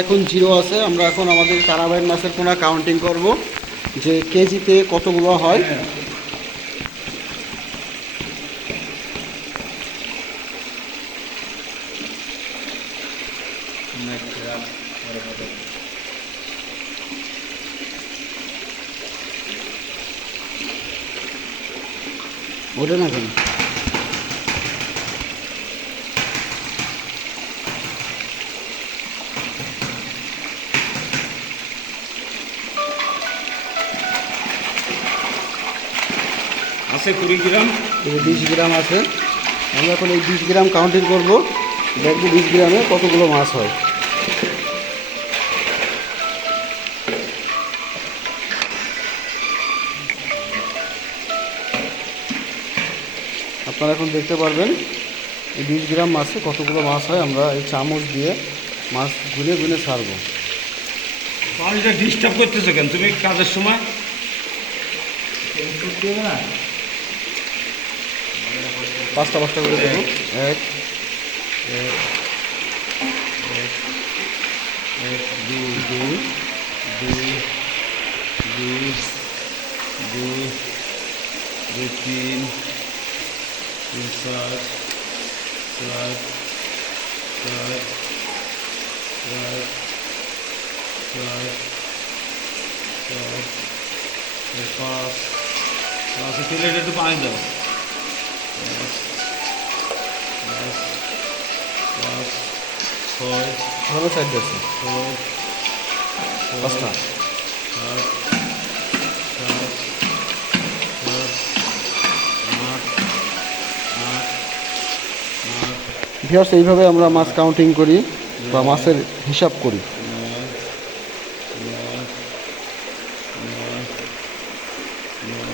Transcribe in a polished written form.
এখন জিরো আছে। আমরা এখন আমাদের কারাবাইন মাছের পোনা কাউন্টিং করব যে কেজিতে কতগুলো হয়। ওটা না কেন আছে 20 গ্রাম। 20 গ্রাম আছে। আমরা এখন এই 20 গ্রাম কাউন্টিং করব, দেখবো 20 গ্রামে কতগুলো মাছ হয়। আপনারা এখন দেখতে পারবেন এই 20 গ্রাম মাছে কতগুলো মাছ হয়। আমরা এই চামচ দিয়ে মাছ গুনে গুনে ছাড়বো। পানিটা ডিস্টার্ব করতেছো কেন তুমি কাজের সময়? পাঁচটা পাঁচটা করে দেবো। এক দুই দুই দুই দুই দুই দুই তিন তিন চার চার চার চার চার চার পাঁচ পাঁচ তেলে একটু পানি দাও। পাঁচ পাঁচ পাঁচ ছয় ভালো সাইড আছে। ছয় পাঁচটা সাত সাত সাত আট আট আট ভিউয়ার্স, এইভাবে আমরা মাছ কাউন্টিং করি বা মাছের হিসাব করি। নয় নয় নয় নয়